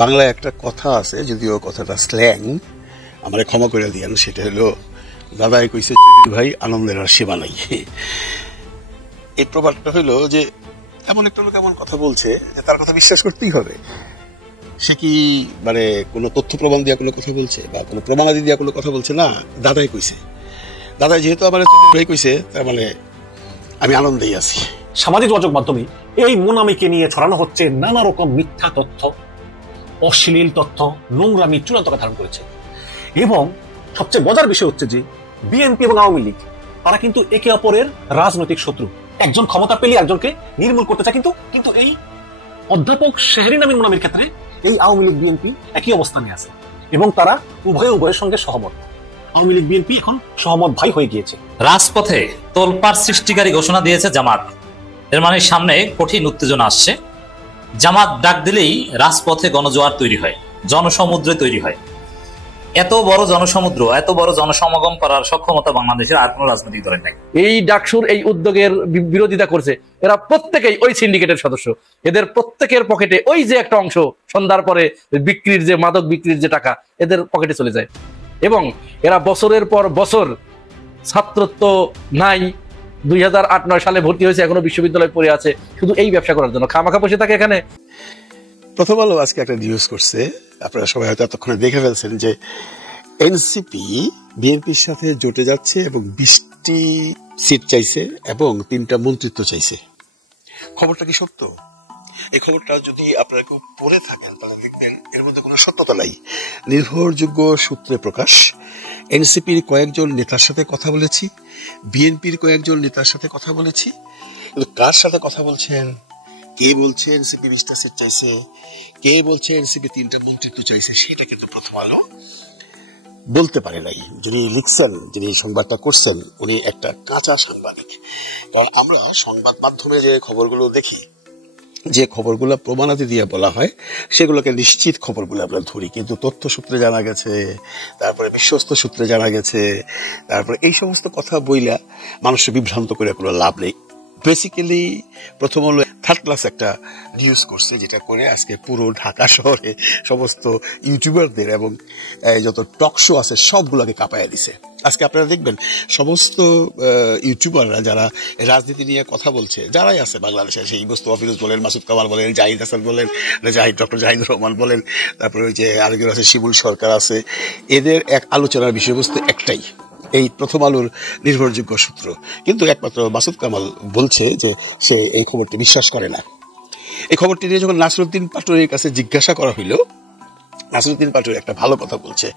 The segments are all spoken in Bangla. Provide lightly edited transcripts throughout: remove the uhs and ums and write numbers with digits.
বাংলায় একটা কথা আছে, যদিও কথাটা স্ল্যাং, আমার ক্ষমা করে দিয়েন। সেটা হলো, দাদাই কইছে ভাই আনন্দের আর সীমা নাই। এই প্রবাদটা হইলো যে এমন একটা লোক এমন কথা বলছে যে তার কথা বিশ্বাস করতেই হবে। সে কি মানে কোনো তথ্য প্রমাণ দিয়া কোনো কথা বলছে বা কোনো প্রমাণাদি দিয়া কোনো কথা বলছে না, দাদাই কইছে। দাদাই যেহেতু আমার ভাই কইছে, তার মানে আমি আনন্দেই আছি। সামাজিক যোগাযোগ মাধ্যমে এই মুনামিকে নিয়ে ছড়ানো হচ্ছে নানা রকম মিথ্যা তথ্য, অশ্লীল তথ্য, নোংরামি চূড়ান্তকে ধারণ করেছে। এবং সবচেয়ে মজার বিষয় হচ্ছে যে বিএনপি এবং আওয়ামী লীগ তারা কিন্তু একে অপরের রাজনৈতিক শত্রু। একজন ক্ষমতা পেলে একজনকে নির্মূল করতে চায়। কিন্তু এই অধ্যাপক শেহরিন আমিন মুনামির ক্ষেত্রে এই আওয়ামী লীগ বিএনপি একই অবস্থানে আছে এবং তারা উভয়ের সঙ্গে সহমত। আওয়ামী লীগ বিএনপি এখন সহমত ভাই হয়ে গিয়েছে। রাজপথে তোলপাড় সৃষ্টিকারী ঘোষণা দিয়েছে জামাত। এর মানে সামনে কঠিন উত্তেজনা আসছে। জামাত ডাক দিলেই রাজপথে গণজোয়ার তৈরি হয়, জনসমুদ্র তৈরি হয়। এত বড় জনসমুদ্র, এত বড় জনসমাগম করার সক্ষমতা বাংলাদেশের আর কোন রাজনৈতিক দলের নাই। এই ডাকসুর এই উদ্যোগের বিরোধিতা করছে এরা প্রত্যেকেই ওই সিন্ডিকেটের সদস্য। এদের প্রত্যেকের পকেটে ওই যে একটা অংশ সন্ধ্যার পরে বিক্রির যে মাদক বিক্রির যে টাকা এদের পকেটে চলে যায়। এবং এরা বছরের পর বছর ছাত্রত্ব নাই, 2008-9 সালে ভর্তি হয়েছে, এখনো বিশ্ববিদ্যালয়ে পড়ে আছে শুধু এই ব্যবসা করার জন্য। খামাখা বসে থাকে এখানে। প্রথম আলো আজকে একটা নিউজ করছে, আপনারা সবাই হয়তো এতক্ষণে দেখে ফেলছেন, যে এনসিপি বিএনপির সাথে জোটে যাচ্ছে এবং 20টি সিট চাইছে এবং 3টা মন্ত্রিত্ব চাইছে। খবরটা কি সত্য? এই খবরটা যদি আপনারা কেউ পড়ে থাকেন তাহলে দেখবেন এর মধ্যে কোনো সত্যতা নাই। নির্ভরযোগ্য সূত্রে প্রকাশ, এনসিপির কয়েকজন নেতার সাথে কথা বলেছি, বিএনপির কয়েকজন নেতার সাথে কথা বলেছি, কিন্তু কার সাথে কথা বলছেন, কে বলছে এনসিপি 20টা সিট চাইছে, কে বলছে এনসিপি 3টা মন্ত্রিত্ব চাইছে, সেটা কিন্তু প্রথম আলো বলতে পারে নাই। যিনি লিখছেন, যিনি সংবাদটা করছেন, উনি একটা কাঁচা সাংবাদিক। কারণ আমরা সংবাদ মাধ্যমে যে খবরগুলো দেখি, যে খবরগুলো প্রমাণাদি দিয়ে বলা হয়, সেগুলোকে নিশ্চিত খবরগুলো আমরা ধরি। কিন্তু তথ্য সূত্রে জানা গেছে, তারপরে বিশ্বস্ত সূত্রে জানা গেছে, তারপরে এই সমস্ত কথা বইলা মানুষকে বিভ্রান্ত করে কোনো লাভ নেই। বেসিক্যালি প্রথম হলো থার্ড ক্লাস একটা নিউজ করছে, যেটা করে আজকে পুরো ঢাকা শহরে সমস্ত ইউটিউবারদের এবং যত টক শো আছে সবগুলোকে কাঁপাইয়া দিছে। আজকে আপনারা দেখবেন সমস্ত ইউটিউবাররা যারা রাজনীতি নিয়ে কথা বলছে, যারাই আছে বাংলাদেশে, সেই মোস্তফা ফিরোজ বলেন, মাসুদ কামাল বলেন, জাহিদ হাসান বলেন, ডক্টর জাহিদুর রহমান বলেন, তারপরে ওই যে আরেকজন আছে শিমুল সরকার আছে, এদের এক আলোচনার বিষয়বস্তু একটাই, এই প্রথম আলোর নির্ভরযোগ্য সূত্র। কিন্তু একমাত্র মাসুদ কামাল বলছে যে সে এই খবরটি বিশ্বাস করে না। এই খবরটি নিয়ে যখন নাসিরউদ্দিন পাটোয়ারির কাছে জিজ্ঞাসা করা হইল, নাসিরউদ্দিন পাটোয়ারি একটা ভালো কথা বলছে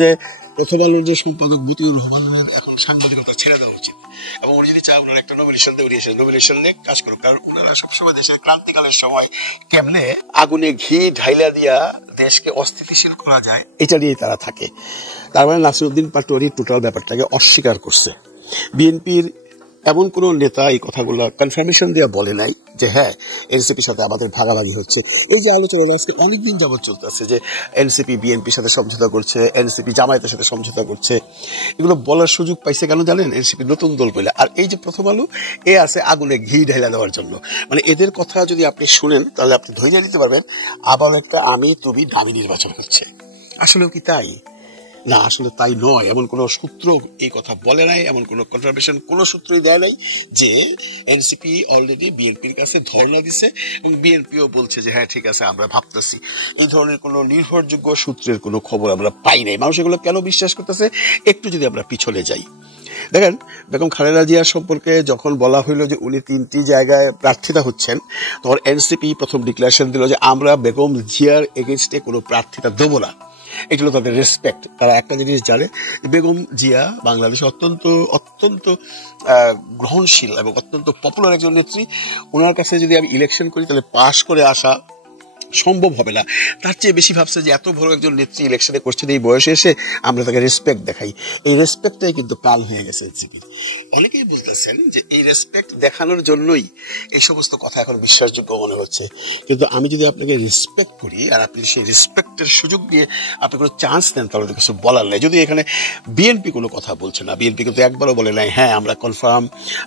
যে প্রথম আলোর যে সম্পাদক মতিউর রহমানের এখন সাংবাদিকতা ছেড়ে দেওয়া উচিত এবং উনি যদি চায় ওনার একটা নমিনেশন নিয়ে কাজ করুক। কারণ ওনারা সবসময় দেশের ক্রান্তিকালের সময় কেমনে আগুনে ঘি ঢাইলা দিয়া দেশকে অস্থিতিশীল করা যায় এটা নিয়ে তারা থাকে। তার মানে নাসিরউদ্দিন পাটোয়ারি টোটাল ব্যাপারটাকে অস্বীকার করছে। বিএনপির এমন কোন নেতা এই কথাগুলো কনফার্মেশন দিয়ে বলে নাই যে হ্যাঁ এনসিপির সাথে আমাদের ভাগাভাগি হচ্ছে। এই যে আলোচনা আজকে অনেকদিন যাবত চলতেছে যে এনসিপি বিএনপির সাথে সমঝোতা করছে, এনসিপি জামায়াতের সাথে সমঝোতা করছে, এগুলো বলার সুযোগ পাইছে কেন জানেন? এনসিপি নতুন দল বলে। আর এই যে প্রথম আলো, এ আছে আগুনে ঘি ঢেলা দেওয়ার জন্য। মানে এদের কথা যদি আপনি শুনেন তাহলে আপনি ধৈর্য দিতে পারবেন আবার একটা আমি তুমি দামি নির্বাচন হচ্ছে। আসলেও কি তাই? না, আসলে তাই নয়। এমন কোন সূত্র এই কথা বলে নাই, এমন কোন কনফার্মেশন কোন সূত্রই দেয় নাই যে এনসিপি অলরেডি বিএনপির কাছে ধর্ণা দিছে এবং বিএনপিও বলছে যে হ্যাঁ ঠিক আছে আমরা ভাবতেছি। এই ধরনের কোন নির্ভরযোগ্য সূত্রের কোন খবর আমরা পাই নাই। মানুষ এগুলো কেন বিশ্বাস করতেছে? একটু যদি আমরা পিছনে যাই, দেখেন বেগম খালেদা জিয়ার সম্পর্কে যখন বলা হইল যে উনি 3টি জায়গায় প্রার্থিতা হচ্ছেন, তখন এনসিপি প্রথম ডিক্লারেশন দিল যে আমরা বেগম জিয়ার এগেইনস্টে কোনো প্রার্থিতা দেবো না। এগুলো তাদের রেসপেক্ট। তারা একটা জিনিস জানে, বেগম জিয়া বাংলাদেশে অত্যন্ত গ্রহণশীল এবং অত্যন্ত পপুলার একজন নেত্রী। ওনার কাছে যদি আমি ইলেকশন করি তাহলে পাশ করে আসা সম্ভব হবে না। তার চেয়ে বেশি ভাবছে যে এত বড় একজন নেত্রী ইলেকশনে করছেন এই বয়সে এসে, আমরা তাকে রেসপেক্ট দেখাই। এই রেসপেক্টটাই কিন্তু কাল হয়ে গেছে এনসিপি। অনেকেই বুঝতেছেন যে এই রেসপেক্ট দেখানোর জন্যই এই সমস্ত কথা এখন বিশ্বাসযোগ্য মনে হচ্ছে। কিন্তু আমি যদি আপনাকে রেসপেক্ট করি আর আপনি সেই রেসপেক্টের সুযোগ দিয়ে আপনি কোনো চান্স দেন, তাহলে কিছু বলার নাই। যদি এখানে বিএনপি কোনো কথা বলছে না, বিএনপি কিন্তু একবারও বলে নাই হ্যাঁ আমরা কনফার্ম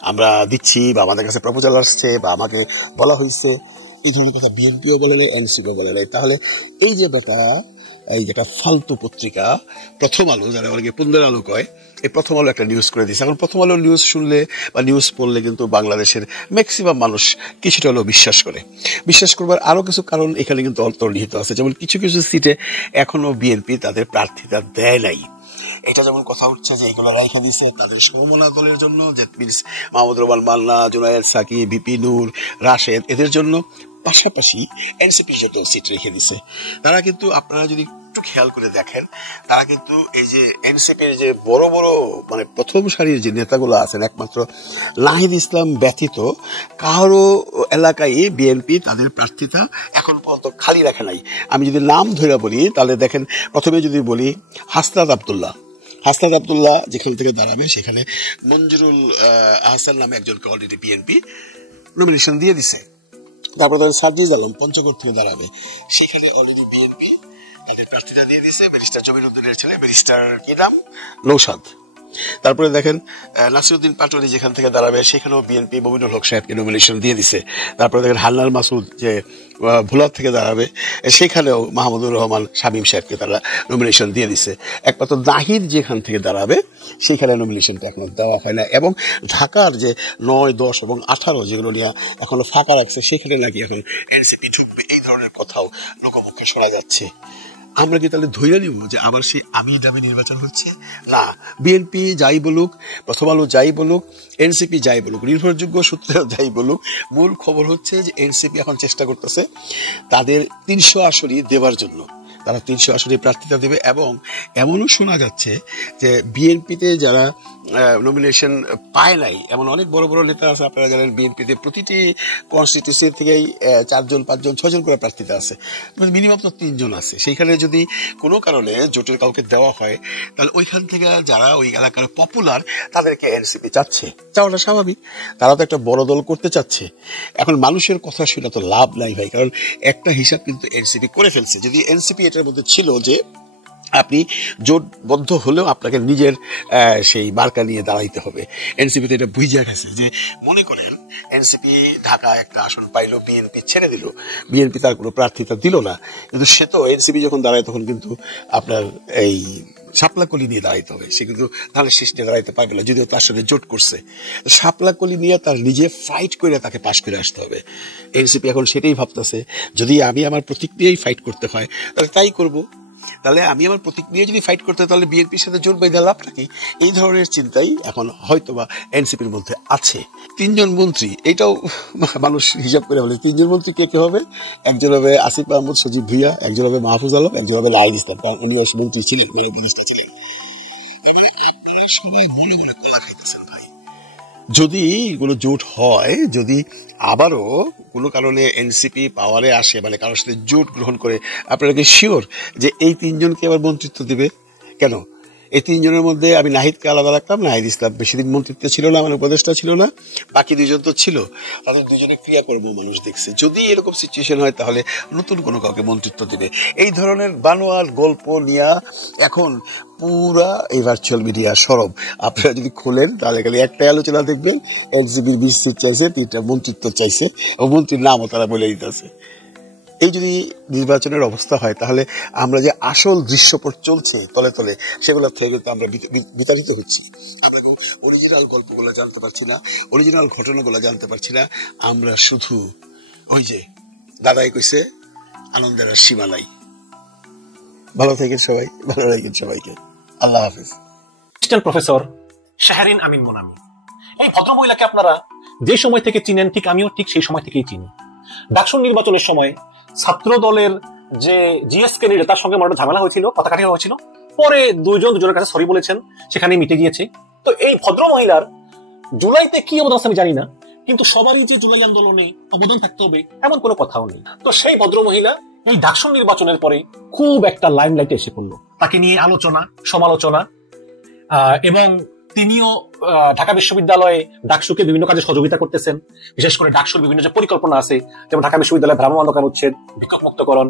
আমরা দিচ্ছি বা আমাদের কাছে প্রপোজাল আসছে বা আমাকে বলা হয়েছে, এই ধরনের কথা বিএনপিও বলে নাই, এনসিপিও বলে নাই। তাহলে এই যে ব্যাটা, এই যেটা ফালতু পত্রিকা প্রথম আলো, যারা অনেকে পুন্দের আলো কয়, এই প্রথম আলো একটা নিউজ করে দিয়েছে। এখন প্রথম আলো নিউজ শুনলে বা নিউজ পড়লে কিন্তু বাংলাদেশের ম্যাক্সিমাম মানুষ কিছুটা হলেও বিশ্বাস করে। বিশ্বাস করবার আরো কিছু কারণ এখানে কিন্তু অন্তর্নিহিত আছে। যেমন কিছু কিছু সিটে এখনো বিএনপি তাদের প্রার্থীতা দেয় নাই। এটা যেমন কথা উঠছে যে এগুলো রাইখা দিছে তাদের সমমনা দলের জন্য, যে মাহমুদ রহমান মান্না, জুনায়েদ সাকি, ভিপি নূর, রাশেদ, এদের জন্য। পাশাপাশি এনসিপির যত সিট রেখে দিছে, তারা কিন্তু আপনারা যদি একটু খেয়াল করে দেখেন, তারা কিন্তু এই যে এনসিপির যে বড় বড় মানে প্রথম সারির যে নেতাগুলো আছেন, একমাত্র নাহিদ ইসলাম ব্যতীত কারো এলাকায় বিএনপি তাদের প্রার্থিতা এখন পর্যন্ত খালি রাখে নাই। আমি যদি নাম ধরে বলি তাহলে দেখেন, প্রথমে যদি বলি হাসনাত আব্দুল্লাহ যেখান থেকে দাঁড়াবে সেখানে মঞ্জুরুল আহসান নামে একজনকে অলরেডি বিএনপি নমিনেশন দিয়ে দিছে। তারপরে সার্জিজ আলম পঞ্চগড় থেকে দাঁড়াবে, সেখানে অলরেডি বিএনপি তাদের প্রার্থীতা দিয়ে দিছে। ব্যারিস্টার জমিরুদ্দিনের ছেলে ব্যারিস্টার কি নাম, নৌসাদ। তারপরে দেখেন নাসিরউদ্দিন পাটোয়ারি যেখান থেকে দাঁড়াবে সেখানেও বিএনপি মমিনুল হক সাহেবকে নমিনেশন দিয়ে দিছে। তারপরে দেখেন হান্নান মাসুদ যে ভোলার থেকে দাঁড়াবে সেখানেও মাহমুদুর রহমান শামীম সাহেবকে তারা নমিনেশন দিয়ে দিছে। একমাত্র নাহিদ যেখান থেকে দাঁড়াবে সেখানে নমিনেশনটা এখনো দেওয়া হয় না। এবং ঢাকার যে 9, 10 এবং 18 যেগুলো নিয়ে এখনো ফাঁকা রাখছে সেখানে নাকি এখন এনসিপি ঢুকবে, এই ধরনের কথাও লোকমুখে শোনা যাচ্ছে। আমরা কি তাহলে ধরে নিব যে আবার সেই আমি দাবি নির্বাচন হচ্ছে? না, বিএনপি যাই বলুক, প্রথম আলো যাই বলুক, এনসিপি যাই বলুক, নির্ভরযোগ্য সূত্রে যাই বলুক, মূল খবর হচ্ছে যে এনসিপি এখন চেষ্টা করতেছে তাদের 300 আসনই দেওয়ার জন্য। তারা 300 আসনে প্রার্থিতা দেবে। এবং এমনও শোনা যাচ্ছে যে বিএনপিতে যারা নমিনেশন পায় নাই এমন অনেক বড় বড় নেতা আছে। আপনারা জানেন বিএনপিতে প্রতিটি কনস্টিটিউয়েন্সি থেকেই 4 জন 5 জন 6 জন করে প্রার্থীতা আছে, মিনিমাম তো 3 জন আছে। সেইখানে যদি কোনো কারণে জোটের কাউকে দেওয়া হয় তাহলে ওইখান থেকে যারা ওই এলাকার পপুলার তাদেরকে এনসিপি চাচ্ছে, চাওয়াটা স্বাভাবিক। তারা তো একটা বড় দল করতে চাচ্ছে। এখন মানুষের কথা শুনে তো লাভ নাই ভাই, কারণ একটা হিসাব কিন্তু এনসিপি করে ফেলছে। যদি এনসিপি এটার মধ্যে ছিল যে আপনি জোটবদ্ধ হলেও আপনাকে নিজের সেই মার্কা নিয়ে দাঁড়াইতে হবে, এনসিপিতে এটা বুঝে গেছে যে, মনে করেন এনসিপি ঢাকা একটা আসন পাইলো, বিএনপি ছেড়ে দিল, বিএনপি তার কোনো প্রার্থিতা দিল না, কিন্তু সে তো এনসিপি যখন দাঁড়ায় তখন কিন্তু আপনার এই শাপলাকলি নিয়ে দাঁড়াইতে হবে। সে কিন্তু ধানের শীষ নিয়ে দাঁড়াইতে পারবে না, যদিও তার সাথে জোট করছে। শাপলাকলি নিয়ে তার নিজে ফাইট করে তাকে পাশ করে আসতে হবে। এনসিপি এখন সেটাই ভাবতেছে, যদি আমি আমার প্রতীক নিয়েই ফাইট করতে হয় তাহলে তাই করব। তাহলে আমি আমার প্রতীক নিয়ে যদি ফাইট করতে হয় তাহলে বিএনপির সাথে জোট বেঁধে লাভটা কি? এই ধরনের চিন্তাই এখন হয়তোবা এনসিপির মধ্যে আছে। 3 জন মন্ত্রী, এটাও মানুষ হিসাব করে বলে 3 জন মন্ত্রী কে কে হবে? একজন হবে আসিফ মাহমুদ সজীব ভুইয়া, একজন হবে মাহফুজ আলম, একজন হবে নাহিদ ইসলাম, উনি মন্ত্রী ছিলেন, সবাই মনে মনে কলা খাইতেছেন ভাই। যদি কোনো জোট হয়, যদি আবারও কোনো কারণে এনসিপি পাওয়ারে আসে, মানে কারোর সাথে জোট গ্রহণ করে, আপনারা কি শিওর যে এই 3 জনকে আবার মন্ত্রিত্ব দিবে? কেন এই 3 জনের মধ্যে আমি নাহিদকে আলাদা রাখলাম, নাহিদ ইসলাম বেশি দিন মন্ত্রিত্ব ছিল না, মানে উপদেষ্টা ছিল না, বাকি 2 জন তো ছিল, তাদের 2 জনের ক্রিয়াকর্ম মানুষ দেখছে। যদি এরকম সিচুয়েশন হয় তাহলে নতুন কোনো কাউকে মন্ত্রিত্ব দিবে। এই ধরনের বানোয়ার গল্প নিয়ে এখন পুরা এই ভার্চুয়াল মিডিয়া সরব। আপনারা যদি খোলেন তাহলে খালি একটাই আলোচনা দেখবেন, এনসিপির 20 সিট চাইছে, 3টা মন্ত্রিত্ব চাইছে, ও মন্ত্রীর নামও তারা বলে দিতেছে। এই যদি নির্বাচনের অবস্থা হয় তাহলে আমরা যে আসল দৃশ্যপট চলছে তলে তলে, সেগুলোর থেকে কিন্তু আমরা বিতাড়িত হচ্ছি। আমরা অরিজিনাল গল্পগুলো জানতে পারছি না, অরিজিনাল ঘটনাগুলো জানতে পারছি না। আমরা শুধু ওই যে দাদাই কইছে আনন্দের আর সীমা নাই। ভালো থাকেন সবাই, ভালো রাখেন সবাইকে। আল্লাহ হাফিজ। অ্যাসিস্ট্যান্ট প্রফেসর শাহরিন আমিন মোনামি, এই ভদ্রমহিলাকে আপনারা যে সময় থেকে চিনেন, ঠিক আমিও ঠিক সেই সময় থেকেই চিনি। ডাকসু নির্বাচনের সময় ছাত্র দলের যে জিএস ক্যান্ডিডেট, তার সঙ্গে আমার ঝামেলা হয়েছিল, কথা কাটি হয়েছিল, পরে দুজনের কাছে সরি বলেছেন, সেখানে মিটে গিয়েছে। তো এই ভদ্র মহিলার জুলাইতে কি অবদান আমি জানি না, কিন্তু সবারই যে জুলাই আন্দোলনে অবদান থাকতে হবে এমন কোনো কথাও নেই। তো সেই ভদ্র মহিলা এই ডাকসু নির্বাচনের পরে খুব একটা লাইমলাইটে এসে পড়লো, তাকে নিয়ে আলোচনা সমালোচনা, এবং তিনিও ঢাকা বিশ্ববিদ্যালয়ে ডাকসুকে বিভিন্ন কাজে সহযোগিতা করতেছেন। বিশেষ করে ডাকসুর বিভিন্ন যে পরিকল্পনা আছে, যেমন ঢাকা বিশ্ববিদ্যালয়ে ভ্রাম্যমাণ অন্ধকার উচ্ছেদ, ভিক্ষুক মুক্তকরণ,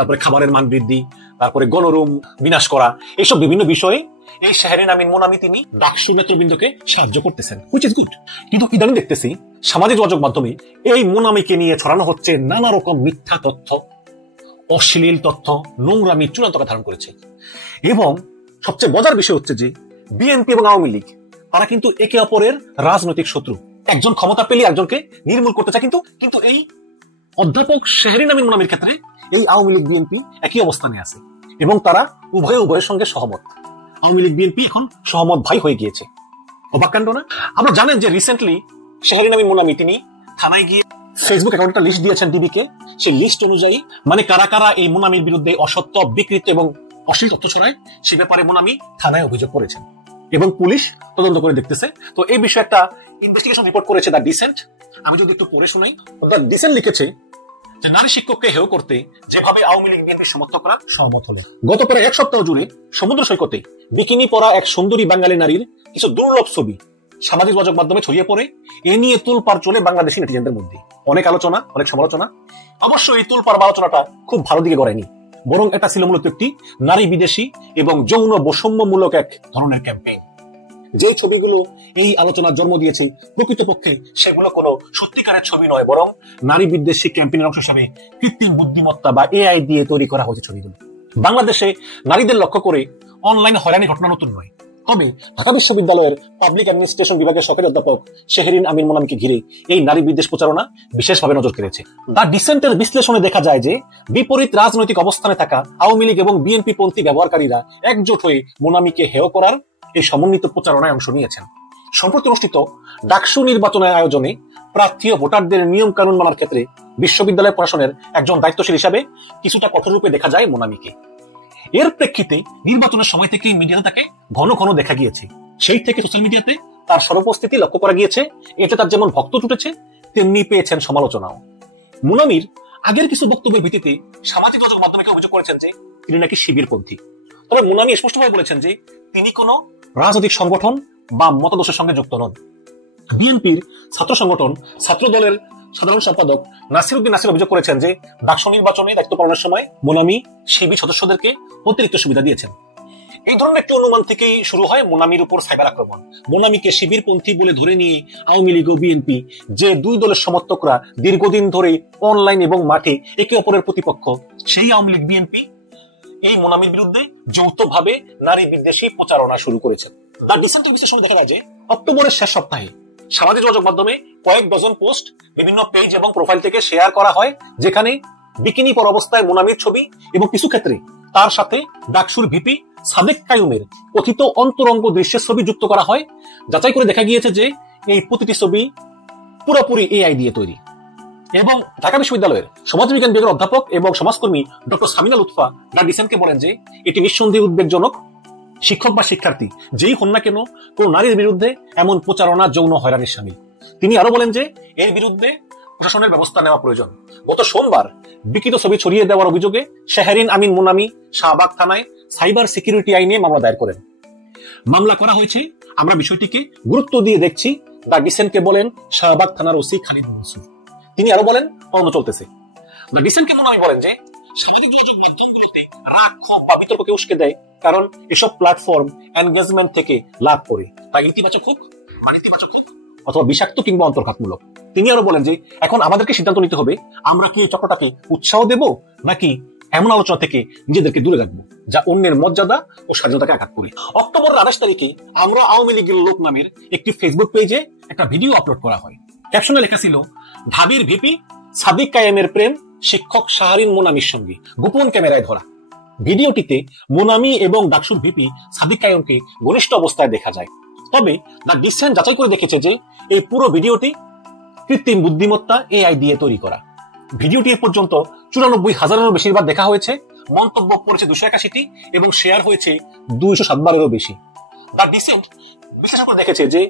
তারপরে খাবারের মান বৃদ্ধি, তারপরে গণরুম বিনাশ করা, এইসব বিভিন্ন বিষয়ে এই শাহরিন আমিন মোনামি তিনি ডাকসু নেতৃবৃন্দকে সাহায্য করতেছেন, হুইচ ইজ গুড। কিন্তু ইদানিং দেখতেছি সামাজিক যোগাযোগ মাধ্যমে এই মোনামিকে নিয়ে ছড়ানো হচ্ছে নানা রকম মিথ্যা তথ্য, অশ্লীল তথ্য, নোংরামি চূড়ান্ত ধারণ করেছে। এবং সবচেয়ে মজার বিষয় হচ্ছে যে বিএনপি এবং আওয়ামী লীগ তারা কিন্তু একে অপরের রাজনৈতিক শত্রু। একজন ক্ষমতা পেলে একজনকে নির্মূল করতে চায়, কিন্তু এই অধ্যাপক শাহরিন আমিন মোনামির ক্ষেত্রে এই আওয়ামী লীগ বিএনপি একই অবস্থানে আছে এবং তারা উভয়ের সঙ্গে সহমত। আওয়ামী লীগ বিএনপি এখন সহমত ভাই হয়ে গিয়েছে। অবাক কাণ্ড না? আপনারা জানেন যে রিসেন্টলি শাহরিন আমিন মোনামি তিনি থানায় গিয়ে ফেসবুক অ্যাকাউন্টটা লিস্ট দিয়েছেন ডিবিকে। সেই লিস্ট অনুযায়ী মানে কারা কারা এই মোনামির বিরুদ্ধে অসত্য, বিকৃত এবং অশ্লীল তথ্য ছড়ায় সে ব্যাপারে মোনামি থানায় অভিযোগ করেছেন এবং পুলিশ তদন্ত করে দেখতেছে। তো এই বিষয়ে একটা ইনভেস্টিগেশন রিপোর্ট করেছে দ্য ডিসেন্ট। আমি যদি একটু পড়ে শোনাই, দ্য ডিসেন্ট লিখেছে যে নারী শিক্ষককে হেয় করতে যেভাবে আওয়ামী লীগ বিএনপির সমর্থকরা সহমত হলেন। গত প্রায় এক সপ্তাহ জুড়ে সমুদ্র সৈকতে বিকিনি পরা এক সুন্দরী বাঙালি নারীর কিছু দুর্লভ ছবি সামাজিক যোগাযোগ মাধ্যমে ছড়িয়ে পড়ে। এ নিয়ে তোলপাড় চলে বাংলাদেশি নেটিজেনদের মধ্যে, অনেক আলোচনা, অনেক সমালোচনা। অবশ্য এই তোলপাড় আলোচনাটা খুব ভালো দিকে গড়ায়নি, বরং এটা ছিল মূলত একটি নারী বিদেশী এবং যৌন বৈষম্যমূলক এক ধরনের ক্যাম্পেইন। যে ছবিগুলো এই আলোচনার জন্ম দিয়েছে প্রকৃতপক্ষে সেগুলো কোনো সত্যিকারের ছবি নয়, বরং নারী বিদ্বেষী ক্যাম্পেইনের অংশ হিসেবে কৃত্রিম বুদ্ধিমত্তা বা এআই দিয়ে তৈরি করা হয়েছে ছবিগুলো। বাংলাদেশে নারীদের লক্ষ্য করে অনলাইন হয়রানি ঘটনা নতুন নয়, তবে ঢাকা বিশ্ববিদ্যালয়ের পাবলিক অ্যাডমিনিস্ট্রেশন বিভাগের সহকারী অধ্যাপক শাহরিন আমিন মোনামিকে ঘিরে এই নারী বিদ্বেষ প্রচারণা বিশেষভাবে নজর কেড়েছে। দ্য ডিসেন্টের বিশ্লেষণে দেখা যায় যে বিপরীত রাজনৈতিক অবস্থানে থাকা আওয়ামী লীগ এবং বিএনপি পন্থী ব্যবহারকারীরা একজোট হয়ে মোনামিকে হেয় করার এই সমন্বিত প্রচারণায় অংশ নিয়েছেন। সম্প্রতি অনুষ্ঠিত ডাকসু নির্বাচনের আয়োজনে প্রার্থী ও ভোটারদের নিয়ম কানুন মানার ক্ষেত্রে বিশ্ববিদ্যালয় প্রশাসনের একজন দায়িত্বশীল হিসাবে কিছুটা কঠোর রূপে দেখা যায় মোনামিকে। এর প্রেক্ষিতে নির্বাচনের সময় থেকেই মিডিয়াতে তাকে ঘন ঘন দেখা গিয়েছে। সেই থেকে সোশ্যাল মিডিয়াতে তার সর্বপস্থিতি লক্ষ্য করা গিয়েছে। এতে তার যেমন ভক্ত জুটেছে তেমনি পেয়েছেন সমালোচনাও। মোনামির আগের কিছু বক্তব্যের ভিত্তিতে সামাজিক যোগাযোগ মাধ্যমে অভিযোগ করেছেন যে তিনি নাকি শিবিরপন্থী। তবে মোনামি স্পষ্টভাবে বলেছেন যে তিনি কোনো রাজনৈতিক সংগঠন বা মতাদর্শের সঙ্গে যুক্ত নন। বিএনপির ছাত্র সংগঠন ছাত্র দলের সাধারণ সম্পাদক নাসির উদ্দিন নাসির অভিযোগ করেছেন যে ডাকসু নির্বাচনে দায়িত্ব পালনের সময় মোনামি শিবির সদস্যদেরকে অতিরিক্ত সুবিধা দিয়েছেন। এই ধরনের একটি অনুমান থেকেই শুরু হয় মোনামির উপর সাইবার আক্রমণ। মোনামিকে শিবিরপন্থী বলে ধরে নিয়ে আওয়ামী লীগ ও বিএনপি, যে দুই দলের সমর্থকরা দীর্ঘদিন ধরে অনলাইন এবং মাঠে একে অপরের প্রতিপক্ষ, সেই আওয়ামী লীগ বিএনপি এই মোনামির বিরুদ্ধে যৌথভাবে নারী বিদ্বেষী প্রচারণা শুরু করেছেন। দ্য ডিসেন্টের বিশ্লেষণে দেখা যায় যে অক্টোবরের শেষ সপ্তাহে সামাজিক যোগাযোগ মাধ্যমে কয়েক ডজন পোস্ট বিভিন্ন পেজ এবং প্রোফাইল থেকে শেয়ার করা হয়, যেখানে বিকিনি পর অবস্থায় মোনামির ছবি এবং কিছু ক্ষেত্রে তার সাথে ডাকসুর ভিপি সাদেক কায়ুমের কথিত অন্তরঙ্গ দৃশ্যের ছবি যুক্ত করা হয়। যাচাই করে দেখা গিয়েছে যে এই প্রতিটি ছবি পুরোপুরি এআই দিয়ে তৈরি। এবং ঢাকা বিশ্ববিদ্যালয়ের সমাজবিজ্ঞান বিভাগের অধ্যাপক এবং সমাজকর্মী ডক্টর সামিনা লুৎফা দ্য ডিসেন্টকে বলেন যে এটি নিঃসন্দেহে উদ্বেগজনক। শিক্ষক বা শিক্ষার্থী যেই হন না কেন, কোন নারীর বিরুদ্ধে এমন প্রচারণা যৌন হয়রানির শামিল। তিনি আরো বলেন যে এর বিরুদ্ধে প্রশাসনের ব্যবস্থা নেওয়া প্রয়োজন। গত সোমবার বিকৃত ছবি ছড়িয়ে দেওয়ার অভিযোগে শাহরিন আমিন মোনামি শাহবাগ থানায় সাইবার সিকিউরিটি আইনে মামলা দায়ের করেন। মামলা করা হয়েছে, আমরা বিষয়টিকে গুরুত্ব দিয়ে দেখছি, দ্য ডিসেন্টকে বলেন শাহবাগ থানার ওসি খালিদ মনসুর। তিনি আরো বলেন তদন্ত চলতেছে। দ্য ডিসেন্টকে মোনামি বলেন যে সামাজিক যোগাযোগ মাধ্যমগুলোতে রাগ, ক্ষোভ বা বিতর্ককে উস্কে দেয়, কারণ এসব প্ল্যাটফর্ম এনগেজমেন্ট থেকে লাভ করে, তা ইতিবাচক হোক বা নেতিবাচক হোক অথবা বিষাক্ত কিংবা অন্তর্ঘাতমূলক। তিনি আরো বলেন যে এখন আমাদেরকে সিদ্ধান্ত নিতে হবে, আমরা কি এই চক্রটাকে উৎসাহ দেব নাকি এমন আলোচনা থেকে নিজেদেরকে দূরে রাখবো যা অন্যের মর্যাদা ও স্বাধীনতাকে আঘাত করে। অক্টোবরের 28 তারিখে আমরা আওয়ামী লীগের লোক নামের একটি ফেসবুক পেজে একটা ভিডিও আপলোড করা হয়। ক্যাপশনে লেখা ছিল, ঢাবির ভিপি সাদিক কায়েমের প্রেম শিক্ষক শাহরিন মোনামির সঙ্গে গোপন ক্যামেরায় ধরা। ভিডিওটিতে মোনামি এবং ডাকসুর ভিপি সাদিক কায়েমকে ঘনিষ্ঠ অবস্থায় দেখা যায়। তবে দ্য ডিসেন্ট যাচাই করে দেখেছে যে এই পুরো ভিডিওটি কৃত্রিম বুদ্ধিমত্তা এআই দিয়ে তৈরি করা। ভিডিওটি এ পর্যন্ত 94,000-এরও বেশিরবার দেখা হয়েছে, মন্তব্য করেছে 281টি এবং শেয়ার হয়েছে 207 বারেরও বেশি। দ্য ডিসেন্ট বিশ্লেষণ করে দেখেছে যে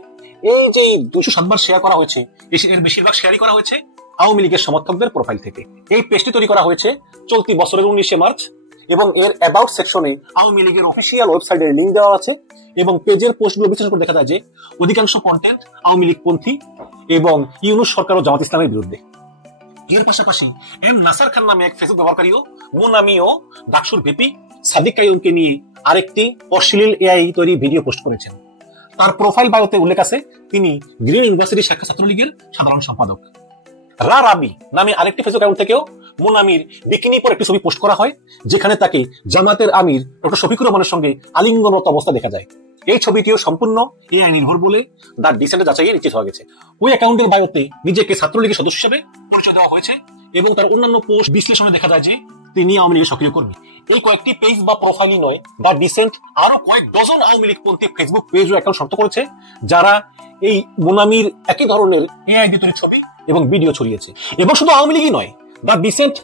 এই যে 207 বার শেয়ার করা হয়েছে, এর বেশিরভাগ শেয়ারই করা হয়েছে আওয়ামী লীগের সমর্থকদের প্রোফাইল থেকে। এই পেজটি তৈরি করা হয়েছে চলতি বছরের 19 মার্চ এবং এর অ্যাবাউট সেকশনে আওয়ামী লীগের অফিসিয়াল ওয়েবসাইটের লিঙ্ক দেওয়া আছে এবং পেজের পোস্টগুলো বিশ্লেষণ করে দেখা যায় যে অধিকাংশ কন্টেন্ট আওয়ামী লীগ পন্থী এবং ইউনূস সরকার ও জামাত ইসলামের বিরুদ্ধে। এর পাশাপাশি এম নাসার খান নামে এক ফেসবুক ব্যবহারকারীও মোনামি ও ডাকসুর ভিপি সাদিক কাইয়ুমকে নিয়ে আরেকটি অশ্লীল এআই তৈরি ভিডিও পোস্ট করেছেন। তার প্রোফাইল বায়োতে উল্লেখ আছে তিনি গ্রিন ইউনিভার্সিটি শাখা ছাত্রলীগের সাধারণ সম্পাদক। রাবি নামে আরেকটি ফেসবুক অ্যাকাউন্ট থেকেও মোনামির বিকিনি পর একটি ছবি পোস্ট করা হয়, যেখানে তাকে জামাতের আমির ডক্টর শফিকুর রহমানের সঙ্গে আলিঙ্গনরত অবস্থা দেখা যায়। এই ছবিটিও সম্পূর্ণ এআই নির্ভর বলে দ্য ডিসেন্ট যাচাইয়ে নিশ্চিত হওয়া গেছে। ওই অ্যাকাউন্টের বায়োতে নিজেকে ছাত্রলীগের সদস্য হিসেবে পরিচয় দেওয়া হয়েছে এবং তার অন্যান্য পোস্ট বিশ্লেষণে দেখা যায় যে তিনি আওয়ামী লীগের সক্রিয় কর্মী। এই কয়েকটি পেজ বা প্রোফাইলই নয়, দ্য ডিসেন্ট আরো কয়েক dozen Awami লীগপন্থী Facebook page O account শনাক্ত করেছে যারা এই মোনামির একই ধরনের এআই তৈরি ছবি এবং ভিডিও ছড়িয়েছে। এবং শুধু আওয়ামী লীগই নয়, দ্য ডিসেন্ট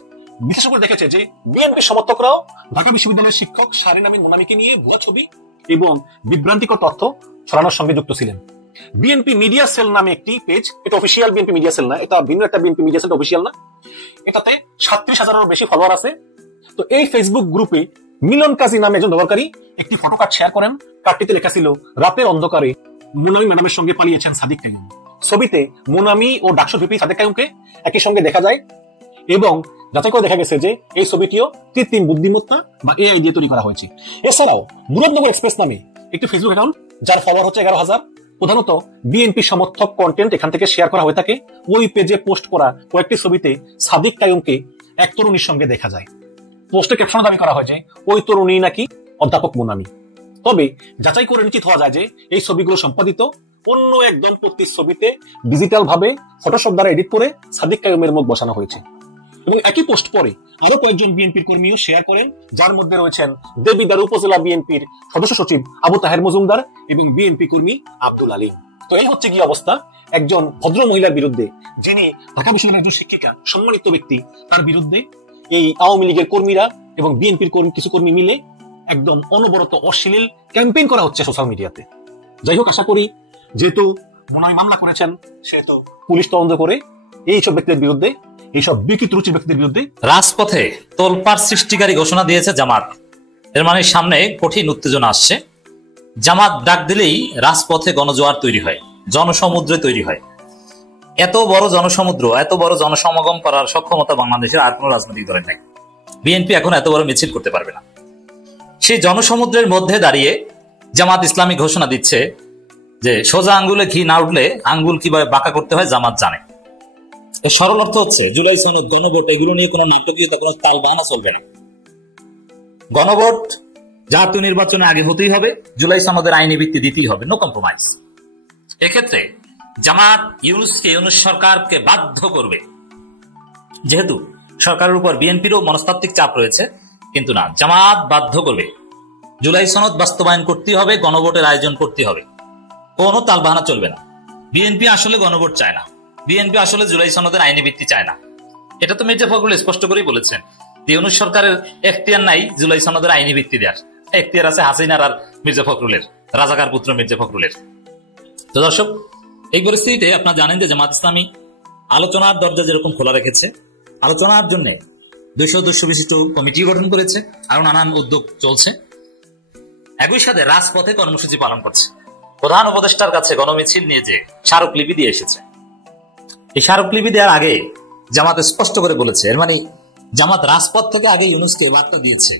বিশেষ করে দেখেছে যে বিএনপি সমর্থকরাও ঢাকা বিশ্ববিদ্যালয়ের শিক্ষক শাহরিন আমিন মোনামিকে নিয়ে ভুয়া ছবি এবং বিভ্রান্তিকর তথ্য ছড়ানোর সঙ্গে যুক্ত ছিলেন। বিএনপি মিডিয়া সেল নামে একটি পেজ, এটা অফিসিয়াল বিএনপি মিডিয়া সেল না, এটা ভিন্ন একটা বিএনপি মিডিয়া সেল, অফিসিয়াল না। এটাতে 37,000-এরও বেশি ফলোয়ার আছে। তো এই ফেসবুক গ্রুপে মিলন কাজী নামে একজন ব্যবহারকারী একটি ফটো কার্ড শেয়ার করেন। কার্ডটিতে লেখা ছিল, রাতের অন্ধকারে মোনামি ম্যাডামের সঙ্গে পালিয়েছেন সাদিক কাইয়ুম। ছবিতে মোনামি ও ডাকসুর ভিপি সাদিক কাইয়ুমকে একই সঙ্গে দেখা যায় এবং যাচাই করে দেখা গেছে যে এই ছবিটিও কৃত্রিম বুদ্ধিমত্তা বা এআই দিয়ে তৈরি করা হয়েছে। এছাড়াও মুরাদনগর এক্সপ্রেস নামে একটি ফেসবুক অ্যাকাউন্ট, যার ফলোয়ার হচ্ছে 11,000, প্রধানত বিএনপি সমর্থক কন্টেন্ট এখান থেকে শেয়ার করা হয়ে থাকে। ওই পেজে পোস্ট করা কয়েকটি ছবিতে সাদিক কাইয়ুমকে এক তরুণীর সঙ্গে দেখা যায়। পোস্টে ক্যাপশন দাবি করা হয় যে ওই তরুণী নাকি অধ্যাপক মোনামি। তবে যাচাই করে নিশ্চিত হওয়া যায় যে এই ছবিগুলো সম্পাদিত অন্য এক দম্পতির ছবিতে ডিজিটাল ভাবে ফটোশপ দ্বারা এডিট করে সাদিক কাইয়ুমের মুখ বসানো হয়েছে। এবং একই পোস্ট পরে আরো কয়েকজন বিএনপির কর্মীও শেয়ার করেন, যার মধ্যে রয়েছেন দেবিদ্বার উপজেলা বিএনপির সদস্য সচিব আবু তাহের মজুমদার এবং বিএনপি কর্মী আব্দুল আলীম। তো এই হচ্ছে কি অবস্থা একজন ভদ্র মহিলার বিরুদ্ধে, যিনি ঢাকা বিশ্ববিদ্যালয়ের একজন শিক্ষিকা, সম্মানিত ব্যক্তি, তার বিরুদ্ধে এই আওয়ামী লীগের কর্মীরা এবং বিএনপির কিছু কর্মী মিলে একদম অনবরত অশ্লীল ক্যাম্পেইন করা হচ্ছে সোশ্যাল মিডিয়াতে। যাই হোক, আশা করি যেহেতু মোনামি মামলা করেছেন সেহেতু পুলিশ তদন্ত করে এইসব ব্যক্তিদের বিরুদ্ধে, এইসব বিকৃত রুচির ব্যক্তিদের বিরুদ্ধে রাজপথে তোলপাড় সৃষ্টিকারী ঘোষণা দিয়েছে জামাত। এর মানে সামনে কঠিন উত্তেজনা আসছে। জামাত ডাক দিলেই রাজপথে গণজোয়ার তৈরি হয়, জনসমুদ্রে তৈরি হয়। এত বড় জনসমুদ্র, এত বড় জনসমাগম করার সক্ষমতা বাংলাদেশের আর কোনো রাজনৈতিক দলের নাই। বিএনপি এখন এত বড় মিছিল করতে পারবে না। সেই জনসমুদ্রের মধ্যে দাঁড়িয়ে জামাত ইসলামী ঘোষণা দিচ্ছে যে সোজা আঙ্গুলে ঘি না উঠলে আঙ্গুল কিভাবে বাঁকা করতে হয় জামাত জানে। সরল অর্থ হচ্ছে জুলাই সনদ, গণভোট, এগুলো নিয়ে কোনো নাটকীয়তা, কোনো তাল বাহানা চলবে না। গণভোট জাতীয় নির্বাচনে আগে হতেই হবে, জুলাই সনদের আইনি ভিত্তি দিতেই হবে, নো কম্প্রোমাইজ। এক্ষেত্রে জামাত ইউনূস সরকারকে বাধ্য করবে, যেহেতু সরকারের উপর বিএনপিরও মনস্তাত্ত্বিক চাপ রয়েছে, কিন্তু না, জামাত বাধ্য করবে। জুলাই সনদ বাস্তবায়ন করতে হবে, গণভোটের আয়োজন করতে হবে, কোনো তাল বাহানা চলবে না। বিএনপি আসলে গণভোট চায় না, বিএনপি আসলে জুলাই সনদের আইনি ভিত্তি চায় না। এটা তো মির্জা ফখরুল স্পষ্ট করেই বলেছেন। ইউনূস সরকারের এখতিয়ার নাই জুলাই সনদের আইনি ভিত্তি দেওয়ার, এখতিয়ার আছে হাসিনার আর মির্জা ফখরুলের, রাজাকার পুত্র মির্জা ফখরুলের। তো দর্শক, এই পরিস্থিতিতে আপনারা জানেন যে জামাত ইসলামী আলোচনার দরজা যেরকম খোলা রেখেছে, আলোচনার জন্য 200 সদস্য বিশিষ্ট কমিটি গঠন করেছে, আরো নানান উদ্যোগ চলছে। একই সাথে রাজপথে কর্মসূচি পালন করছে। প্রধান উপদেষ্টার কাছে গণমিছিল নিয়ে যে স্মারকলিপি দিয়ে এসেছে। এই স্মারকলিপি দেওয়ার আগে জামাত স্পষ্ট করে বলেছে, এর মানে জামাত রাজপথ থেকে আগে ইউনূসকে বার্তা দিয়েছে,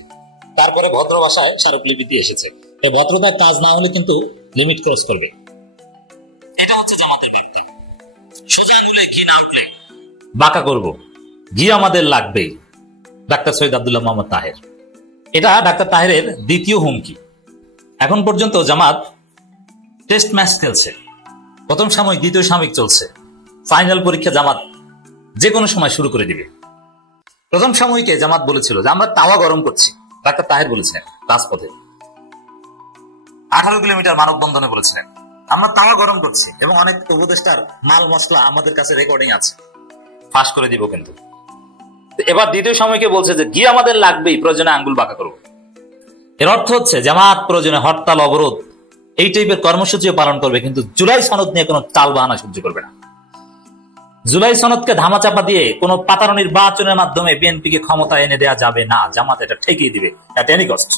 তারপরে ভদ্র ভাষায় স্মারকলিপি দিয়ে এসেছে। এই ভদ্রতার কাজ না হলে কিন্তু লিমিট ক্রস করবে। এটা হচ্ছে জামাতের ভিত্তি। সোজা আঙুলে ঘি না উঠলে বাঁকা করব, ঘি আমাদের লাগবেই। ডাক্তার সৈয়দ আব্দুল্লাহ মোহাম্মদ তাহের। এটা ডাক্তার তাহেরের দ্বিতীয় হুমকি। এখন পর্যন্ত জামাত টেস্ট ম্যাচ খেলছে, প্রথম সাময়িক, দ্বিতীয় সাময়িক চলছে, ফাইনাল পরীক্ষা জামাত যে কোনো সময় শুরু করে দিবে। প্রথম সাময়িকে জামাত বলেছিল যে আমরা তাওয়া গরম করছি, ডাক্তার তাহের বলেছিলেন রাজপথে। 18 কিলোমিটার মানববন্ধনে বলেছিলেন আমরা তাওয়া গরম করছি এবং অনেক উপদেষ্টার মাল মশলা আমাদের কাছে রেকর্ডিং আছে, ফাঁস করে দিব। কিন্তু এবার দ্বিতীয় সময়কে বলছে যে ঘি আমাদের লাগবেই, প্রয়োজনে আঙ্গুল বাঁকা করবো। এর অর্থ হচ্ছে জামাত প্রয়োজনে হরতাল, অবরোধ, এই টাইপের কর্মসূচিও পালন করবে, কিন্তু জুলাই সনদ নিয়ে কোনো টাল বাহানা সহ্য করবে না। জুলাই সনদকে ধামাচাপা দিয়ে কোনো পাতানো নির্বাচনের মাধ্যমে বিএনপিকে ক্ষমতা এনে দেওয়া যাবে না। জামাত এটা ঠেকিয়ে দিবে এট এনি কস্ট।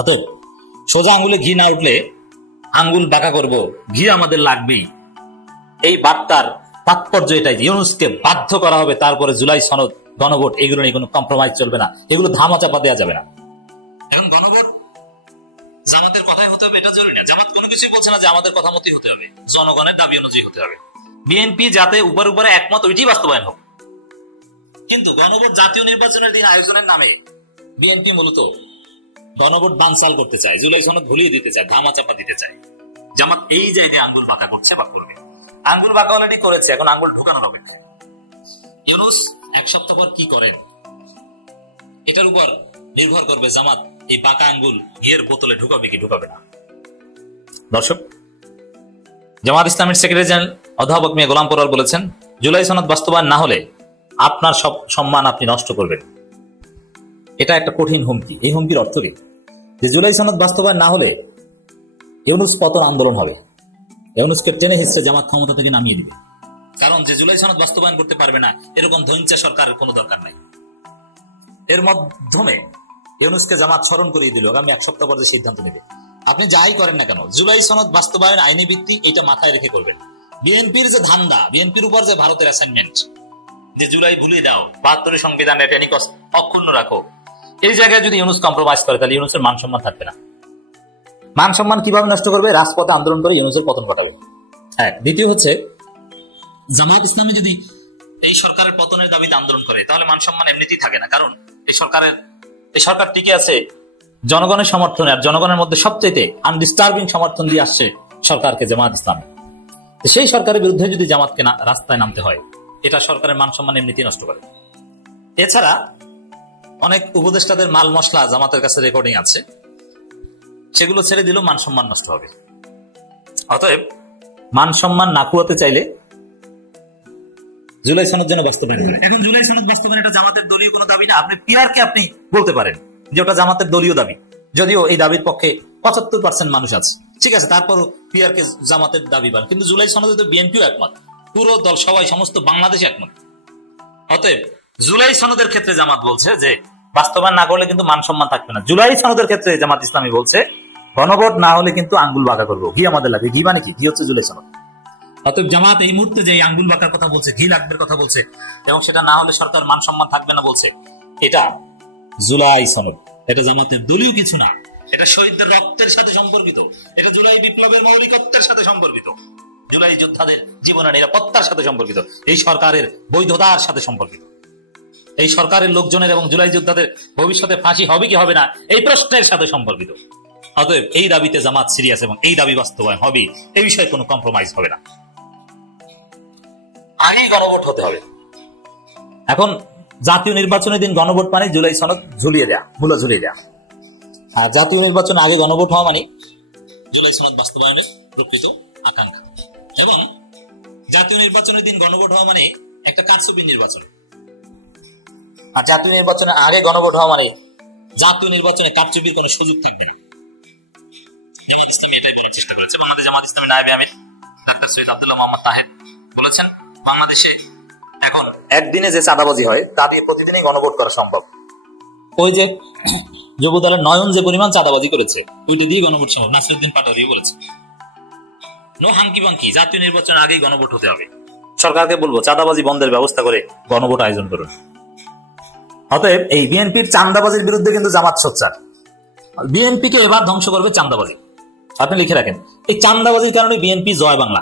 অতএব সোজা আঙ্গুলে ঘি না উঠলে আঙ্গুল বাঁকা করব, ঘি আমাদের লাগবেই, এই বার্তার তাৎপর্য এটাই যে ইউনূসকে বাধ্য করা হবে, তারপরে জুলাই সনদ, গণভোট, এগুলো নিয়ে কোনো কম্প্রোমাইজ চলবে না, এগুলো ধামাচাপা দেওয়া যাবে না। এখন গণভোট জামাতের কথাই হতে হবে এটা জরুরি না। জামাত কোনো কিছুই বলছে না যে আমাদের কথা মতোই হতে হবে, জনগণের দাবি অনুযায়ী হতে হবে। বিএনপি যাতে উপরে একমত ওইটি বাস্তবায়ন হোক, কিন্তু গণভোট জাতীয় নির্বাচনের দিন আয়োজনের নামে বিএনপি মূলত গণভোট বানচাল করতে চায়, জুলাই সনদ ভুলিয়ে দিতে চায়, ধামাচাপা দিতে চায়। জামাত এই জায়গায় আঙ্গুল বাঁকা করছে বা করবে, আঙ্গুল বাঁকা অলরেডি করেছে, এখন আঙ্গুল ঢুকানোর অপেক্ষায়। ইউনূস এক সপ্তাহ পর কি করেন এটার উপর নির্ভর করবে জামাত এই বাঁকা আঙ্গুল ঘিয়ের বোতলে ঢুকাবে কি ঢুকাবে না। দর্শক, জামাত ইসলামের সেক্রেটারি জেনারেল অধ্যাপক মিয়া গোলাম পরোয়ার বলেছেন, জুলাই সনদ বাস্তবায়ন না হলে আপনার সব সম্মান আপনি নষ্ট করবেন। এটা একটা কঠিন হুমকি। এই হুমকির অর্থ কি? যে জুলাই সনদ বাস্তবায়ন না হলে ইউনূস পতন আন্দোলন হবে, ইউনূসকে টেনে হিসেবে জামাত ক্ষমতা থেকে নামিয়ে দিবে। কারণ যে জুলাই সনদ বাস্তবায়ন করতে পারবে না এরকম ধৈর্য সরকারের কোনো দরকার নাই। এর মাধ্যমে ইউনূসকে জামাত স্মরণ করিয়ে দিল আগামী এক সপ্তাহ পর যে সিদ্ধান্ত নেবে। আপনি যাই করেন না কেন, জুলাই সনদ বাস্তবায়ন আইনি ভিত্তি, এটা মাথায় রেখে করবেন। বিএনপির যে ধান্দা, বিএনপির উপর যে ভারতের অ্যাসাইনমেন্ট যে জুলাই ভুলিয়ে দাও, ৭২ সংবিধানের টেনিকস অক্ষুণ্ণ রাখো, এই জায়গায় যদি ইউনূস কম্প্রোমাইজ করে তাহলে ইউনূসের মান সম্মান থাকবে না। মান সম্মান কিভাবে নষ্ট করবে? রাজপথে আন্দোলন করে ইউনূসের পতন ঘটাবে। এক। দ্বিতীয় হচ্ছে, জামায়াত ইসলামী যদি এই সরকারের পতনের দাবিতে আন্দোলন করে তাহলে মান সম্মান এমনিতেই থাকে না। কারণ এই সরকার টিকে আছে জনগণের সমর্থনে, আর জনগণের মধ্যে সবচেয়ে আনডিস্টার্বিং সমর্থন দিয়ে আসছে সরকারকে জামায়াত ইসলামী। সেই সরকারের বিরুদ্ধে যদি জামাতকে রাস্তায় নামতে হয়, এটা সরকারের মান সম্মান এমনিতেই নষ্ট করে। এছাড়া অনেক উপদেষ্টাদের মাল মশলা জামাতের কাছে রেকর্ডিং আছে, সেগুলো ছেড়ে দিলেও মান সম্মান নষ্ট হবে। অতএব মান সম্মান না কুয়াতে চাইলে জুলাই সনদ যেন বাস্তবায়ন করে। এখন জুলাই সনদ বাস্তবায়ন এটা জামাতের দলীয় কোনো দাবি না। আপনি পিআরকে আপনি বলতে পারেন যে ওটা জামাতের দলীয় দাবি, যদিও এই দাবির পক্ষে ৭৫% মানুষ আছে, ঠিক আছে, তারপরও পিআরকে জামাতের দাবি পান। কিন্তু জুলাই সনদে তো বিএনপিও একমত, পুরো দল, সবাই, সমস্ত বাংলাদেশ একমত। অতএব জুলাই সনদের ক্ষেত্রে জামাত বলছে যে বাস্তবায়ন না করলে কিন্তু মান সম্মান থাকবে না। জুলাই সনদের ক্ষেত্রে জামাত ইসলামী বলছে গণভোট না হলে কিন্তু আঙ্গুল বাঁকা করবো। ঘি আমাদের লাগে, ঘি মানে কি? ঘি হচ্ছে জুলাই সনদ। অতএব জামাত এই মুহূর্তে যে আঙ্গুল বাঁকার কথা বলছে, ঘি লাগবে কথা বলছে, এবং সেটা না হলে সরকার মান সম্মান থাকবে না বলছে, এটা জুলাই সনদ, এটা জামাতের দলীয় কিছু না। এটা শহীদদের রক্তের সাথে সম্পর্কিত, এটা জুলাই বিপ্লবের মৌলিকত্বের সাথে সম্পর্কিত, জুলাই যোদ্ধাদের জীবনের নিরাপত্তার সাথে সম্পর্কিত, এই সরকারের বৈধতার সাথে সম্পর্কিত, এই সরকারের লোকজনের এবং জুলাই যোদ্ধাদের ভবিষ্যতে ফাঁসি হবে কি হবে না এই প্রশ্নের সাথে সম্পর্কিত। অতএব এই দাবিতে জামাত সিরিয়াস এবং এই দাবি বাস্তবায়ন হবে, এই বিষয়ে কোনো কম্প্রোমাইজ হবে না। আগেই গণভোট হতে হবে। এখন জাতীয় নির্বাচনের দিন গণভোট মানে জুলাই সনদ ঝুলিয়ে দেয়া, মূলা ঝুলিয়ে দেয়া। আর জাতীয় নির্বাচন আগে গণভোট হওয়া মানে জুলাই সনদ বাস্তবায়নের প্রকৃত আকাঙ্ক্ষা, এবং জাতীয় নির্বাচনের দিন গণভোট হওয়া মানে একটা কারচুপির নির্বাচন। আর জাতীয় নির্বাচনের আগে গণভোট হওয়া মানে জাতীয় নির্বাচনে কারচুপির কোনো সুযোগ থাকবে না। চেষ্টা করেছে বাংলাদেশ জামাত ইসলামী নায়েবে আমির ডাক্তার সৈয়দ আব্দুল্লাহ মোহাম্মদ তাহের বলেছেন, বাংলাদেশে এখন একদিনে যে চাঁদাবাজি হয় তা দিয়ে প্রতিদিনই গণভোট করা সম্ভব। ওই যে যুব দলের নয়ন যে পরিমাণ চাঁদাবাজি করেছে ওইটা দিয়ে গণভোট সম্ভব। নাসিরউদ্দিন পাটোয়ারি বলেছে, নো হাঙ্কি বাঙ্কি, জাতীয় নির্বাচনের আগেই গণভোট হতে হবে। সরকারকে বলবো চাঁদাবাজি বন্ধের ব্যবস্থা করে গণভোট আয়োজন করুন। অতএব এই বিএনপির চাঁদাবাজির বিরুদ্ধে কিন্তু জামাত সোচ্চার। বিএনপিকে এবার ধ্বংস করবে চাঁদাবাজি। আপনি লিখে রাখেন, এই চাঁদাবাজির কারণে বিএনপি জয় বাংলা,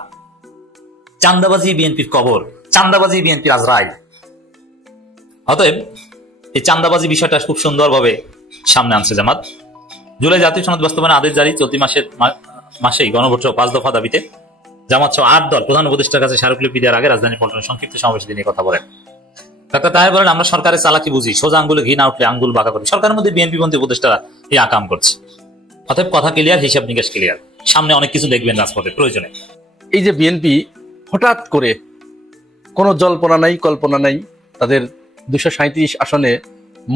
চাঁদাবাজি বিএনপির কবর, চাঁদাবাজি বিএনপির আজরাইল। অতএব এই চাঁদাবাজি বিষয়টা খুব সুন্দরভাবে সামনে আনছে জামাত। জুলাই জাতীয় সনদ বাস্তবায়নে আদেশ জারি, চলতি মাসেই গণভোট 5 দফা দাবিতে জামাত সহ 8 দল প্রধান উপদেষ্টার কাছে স্মারকলিপি দেওয়ার আগে রাজধানী পল্টনে সংক্ষিপ্ত সমাবেশে তিনি কথা বলেন। ডাক্তার তাহের বলেন, আমরা সরকারের চালাকি বুঝি, সোজা আঙ্গুলে ঘি না উঠলে আঙ্গুল বাঁকা করি। সরকারের মধ্যে বিএনপি-পন্থী উপদেষ্টারা এই আকাম করছে। অতএব কথা ক্লিয়ার, হিসাব নিকাশ ক্লিয়ার, সামনে অনেক কিছু দেখবেন রাজপথে প্রয়োজনে। এই যে বিএনপি হঠাৎ করে কোনো জল্পনা নাই, কল্পনা নাই, তাদের 237 আসনে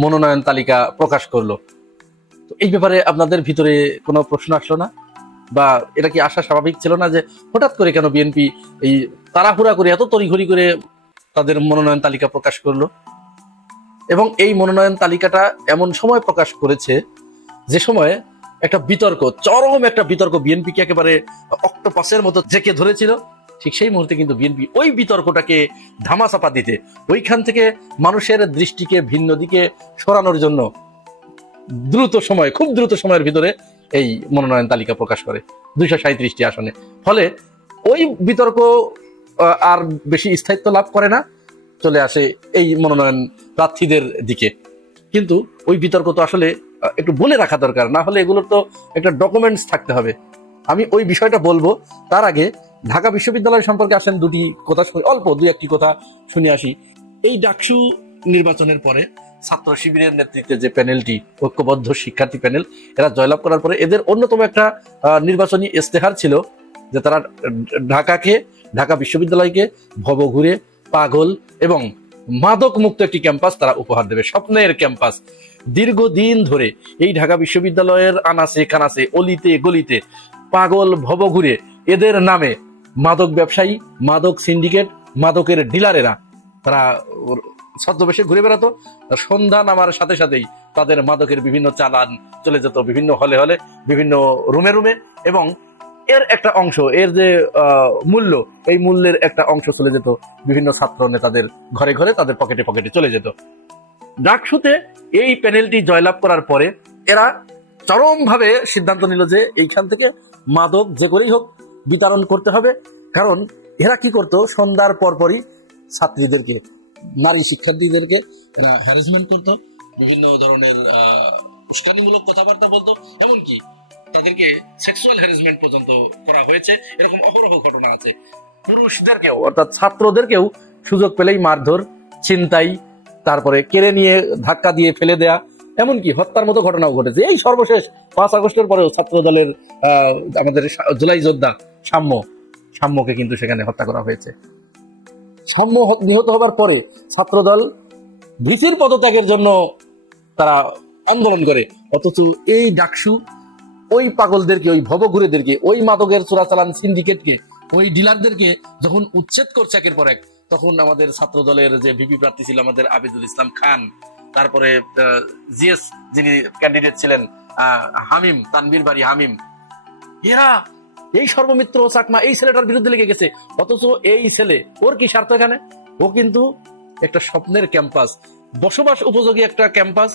মনোনয়ন তালিকা প্রকাশ করলো, তো এই ব্যাপারে আপনাদের ভিতরে কোনো প্রশ্ন আসলো না? বা এটা কি আসা স্বাভাবিক ছিল না যে হঠাৎ করে কেন বিএনপি এই তাড়াহুড়া করে এত তড়িঘড়ি করে তাদের মনোনয়ন তালিকা প্রকাশ করলো? এবং এই মনোনয়ন তালিকাটা এমন সময় প্রকাশ করেছে যে সময় একটা বিতর্ক, চরম একটা বিতর্ক বিএনপিকে একেবারে অক্টোপাসের মতো জেঁকে ধরেছিল, ঠিক সেই মুহূর্তে কিন্তু বিএনপি ওই বিতর্কটাকে ধামাচাপা দিতে, ওইখান থেকে মানুষের দৃষ্টিকে ভিন্ন দিকে সরানোর জন্য খুব দ্রুত সময়ের ভিতরে এই মনোনয়ন তালিকা প্রকাশ করে 237টি আসনে। ফলে ওই বিতর্ক আর বেশি স্থায়িত্ব লাভ করে না, চলে আসে এই মনোনয়ন প্রার্থীদের দিকে। কিন্তু ওই বিতর্ক তো আসলে একটু বলে রাখা দরকার, না হলে এগুলোর তো একটা ডকুমেন্টস থাকতে হবে। আমি ওই বিষয়টা বলবো, তার আগে ঢাকা বিশ্ববিদ্যালয় সম্পর্কে আসেন দুটি কথা অল্প দুই একটি কথা শুনে আসি। এই ডাকসু নির্বাচনের পরে ছাত্র শিবিরের নেতৃত্বে যে প্যানেলটি, ঐক্যবদ্ধ শিক্ষার্থী প্যানেল, এরা জয়লাভ করার পরে এদের অন্যতম একটা নির্বাচনী ইস্তেহার ছিল যে তারা ঢাকা বিশ্ববিদ্যালয়কে ভবঘুরে, পাগল এবং মাদক মুক্ত একটি ক্যাম্পাস তারা উপহার দেবে, স্বপ্নের ক্যাম্পাস। দীর্ঘদিন ধরে এই ঢাকা বিশ্ববিদ্যালয়ের আনাচে কানাচে, অলিতে গলিতে পাগল ভবঘুরে এদের নামে মাদক ব্যবসায়ী, মাদক সিন্ডিকেট, মাদকের ডিলারেরা তারা ছদ্মবেশে ঘুরে বেড়াতো। সন্ধ্যা নামার সাথে সাথেই তাদের মাদকের বিভিন্ন চালান চলে যেত বিভিন্ন হলে হলে, বিভিন্ন রুমে রুমে, এবং এর একটা অংশ, এর যে মূল্য, এই মূল্যের একটা অংশ চলে যেত বিভিন্ন ছাত্র নেতাদের ঘরে ঘরে, তাদের পকেটে পকেটে চলে যেত। ডাকসুতে এই প্যানেলটি জয়লাভ করার পরে এরা চরমভাবে সিদ্ধান্ত নিল যে এইখান থেকে মাদক যে করেই হোক বিতরণ করতে হবে। কারণ এরা কি করতো, সন্ধ্যার পরপরই ছাত্রীদেরকে, নারী শিক্ষার্থীদেরকে এরা হ্যারাসমেন্ট করতো, বিভিন্ন ধরনের উস্কানিমূলক কথাবার্তা বলতো, এমনকি তাদেরকে সেক্সুয়াল হ্যারাসমেন্ট পর্যন্ত করা হয়েছে। এরকম অহরহ ঘটনা আছে। পুরুষদেরকেও, অর্থাৎ ছাত্রদেরকেও সুযোগ পেলেই মারধর, ছিনতাই, তারপরে কেড়ে নিয়ে ধাক্কা দিয়ে ফেলে দেয়া, এমনকি হত্যার মতো ঘটনাও ঘটেছে। এই সর্বশেষ 5 আগস্টের পরেও ছাত্র দলের আমাদের জুলাই যোদ্ধা সাম্যকে কিন্তু সেখানে হত্যা করা হয়েছে। সাম্য নিহত হবার পরে ছাত্রদল ভিসির পদত্যাগের জন্য তারা আন্দোলন করে, অথচ এই ডাকসু ওই পাগলদেরকে, ওই ভবঘুরেদেরকে, ওই মাদকের চোরাচালান সিন্ডিকেটকে, ওই ডিলারদেরকে যখন উচ্ছেদ করছে একের পর এক, তখন আমাদের ছাত্র দলের যে ভিপি প্রার্থী ছিল আমাদের আবিদুল ইসলাম খান, তারপরে জিএস যিনি ক্যান্ডিডেট ছিলেন হামিম, তানভীর বাড়ি হামিম, এরা এই সর্বমিত্র চাকমা এই ছেলেটার বিরুদ্ধে লেগে গেছে। অথচ এই ছেলে, ওর কি স্বার্থ এখানে? ও কিন্তু একটা স্বপ্নের ক্যাম্পাস, বসবাস উপযোগী একটা ক্যাম্পাস,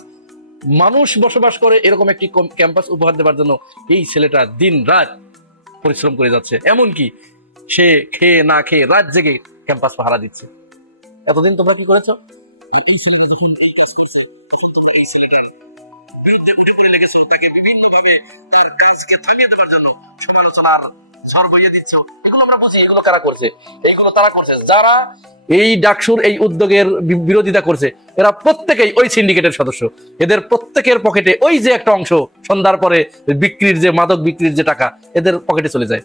মানুষ বসবাস করে এরকম একটি ক্যাম্পাস উপহার দেওয়ার জন্য এই ছেলেটা দিন রাত পরিশ্রম করে যাচ্ছে। এমনকি সে খেয়ে না খেয়ে রাত জেগে ক্যাম্পাস পাহারা দিচ্ছে। এতদিন তোমরা কি করেছো? এই ছেলেটা যখন এই কাজ করছে, তখন তোমরা এই ছেলেটার বিরুদ্ধে উঠে পড়ে লেগেছো, তাকে বিভিন্নভাবে তার কাজকে থামিয়ে দেওয়ার জন্য সমালোচনার ঝড় বইয়ে দিচ্ছ। এগুলো আমরা বুঝি, এগুলো কারা করছে? এইগুলো তারা করছে যারা এই ডাকসুর এই উদ্যোগের বিরোধিতা করছে। এরা প্রত্যেকেই ওই সিন্ডিকেটের সদস্য। এদের প্রত্যেকের পকেটে ওই যে একটা অংশ সন্ধ্যার পরে বিক্রির যে মাদক বিক্রির যে টাকা এদের পকেটে চলে যায়।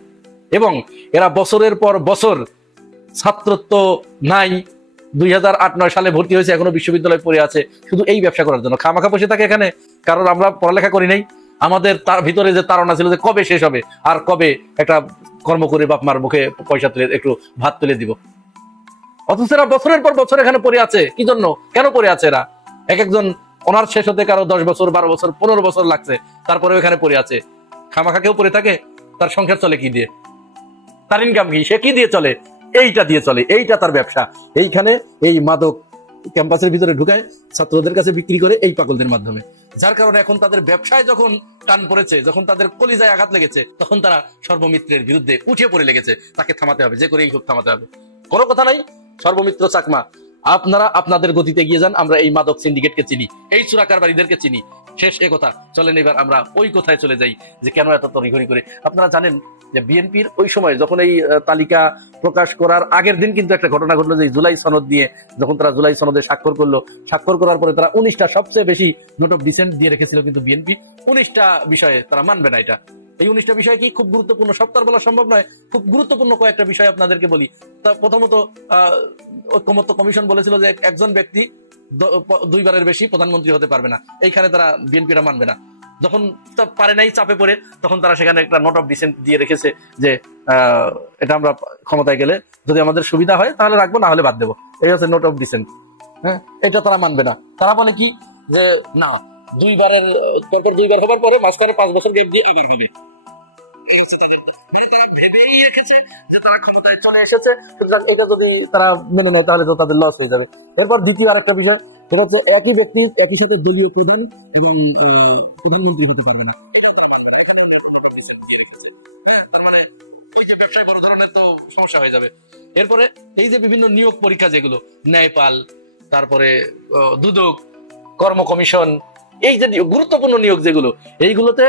এবং এরা বছরের পর বছর, ছাত্রত্ব নাই, 2008-9 সালে ভর্তি হয়েছে, এখনো বিশ্ববিদ্যালয়ে পড়ে আছে শুধু এই ব্যবসা করার জন্য। খামাখা বসে থাকে এখানে, কারণ আমরা পড়ালেখা করি নাই। আমাদের তার ভিতরে যে তাড়না ছিল যে কবে শেষ হবে, আর কবে একটা কর্ম করে বাপ মার মুখে পয়সা তুলে একটু ভাত তুলে দিব। অথচ এরা বছরের পর বছর এখানে পড়ে আছে। কি জন্য, কেন পড়ে আছে এরা? এক একজন অনার্স শেষ হতে কারো 10 বছর, 12 বছর, 15 বছর লাগছে, তারপরে এখানে পড়ে আছে। খামাখা কেউ পড়ে থাকে? তার সংসার চলে কি দিয়ে? তার ইনকাম কি? সে কি দিয়ে চলে? এইটা দিয়ে চলে, এইটা তার ব্যবসা। এইখানে এই মাদক ক্যাম্পাসের ভিতরে ঢুকায়, ছাত্রদের কাছে বিক্রি করে এই পাগলদের মাধ্যমে। যার কারণে এখন তাদের ব্যবসায় যখন টান পড়েছে, যখন তাদের কলিজায় আঘাত লেগেছে, তখন তারা সর্বমিত্রের বিরুদ্ধে উঠে পড়ে লেগেছে। তাকে থামাতে হবে, যে করেই হোক থামাতে হবে। কোনো কথা নাই, সর্বমিত্র চাকমা, আপনারা আপনাদের গতিতে গিয়ে যান। আমরা এই মাদক সিন্ডিকেটকে চিনি, এই চোরাকারবারীদেরকে চিনি। শেষ এ কথা। চলেন এবার আমরা ওই কথায় চলে যাই যে কেন এত তড়িঘড়ি করে। আপনারা জানেন যে বিএনপির ওই সময় যখন এই তালিকা প্রকাশ করার আগের দিন কিন্তু একটা ঘটনা ঘটলো, যে জুলাই সনদ নিয়ে যখন তারা জুলাই সনদে স্বাক্ষর করলো, স্বাক্ষর করার পরে তারা 19টা, সবচেয়ে বেশি নোট অফ ডিসেন্ট দিয়ে রেখেছিল কিন্তু বিএনপি। 19টা বিষয়ে তারা মানবে না এটা। এই 19টা বিষয় কি খুব গুরুত্বপূর্ণ, সপ্তাহ বলা সম্ভব নয়, খুব গুরুত্বপূর্ণ কয়েকটা বিষয় আপনাদেরকে বলি। তা প্রথমত ঐকমত্য কমিশন বলেছিল যে একজন ব্যক্তি 2 বারের বেশি প্রধানমন্ত্রী হতে পারবে না। এইখানে তারা বিএনপিরা মানবে না। যখন পারে নাই, চাপে পড়ে, তখন তারা সেখানে একটা নোট অফ ডিসেন্ট দিয়ে রেখেছে যে এটা আমরা ক্ষমতায় গেলে যদি আমাদের সুবিধা হয় তাহলে রাখবো, না হলে বাদ দেবো। এই হচ্ছে নোট অফ ডিসেন্ট। হ্যাঁ, এটা তারা মানবে না। তারা বলে কি যে না, 2 বারের 2 বার হবার পরে মাঝখানে 5 বছর গ্যাপ দিয়ে আবার হবে। ভেবেই দেখিয়ে রেখেছে যে তারা ক্ষমতায় চলে এসেছে, সুতরাং এটা যদি তারা মেনে নেয় তাহলে তো তাদের লস হয়ে যাবে। এরপর দ্বিতীয় আরেকটা বিষয়, সেটা হচ্ছে একই ব্যক্তি একই সাথে দলীয় প্রধান এবং প্রধানমন্ত্রী হতে পারবে না। তার মানে ওই যে ব্যবসায় বড় ধরনের তো সমস্যা হয়ে যাবে। এরপরে এই যে বিভিন্ন নিয়োগ পরীক্ষা যেগুলো, ন্যায়পাল, তারপরে দুদক, কর্ম কমিশন, এই যে গুরুত্বপূর্ণ নিয়োগ যেগুলো, এইগুলোতে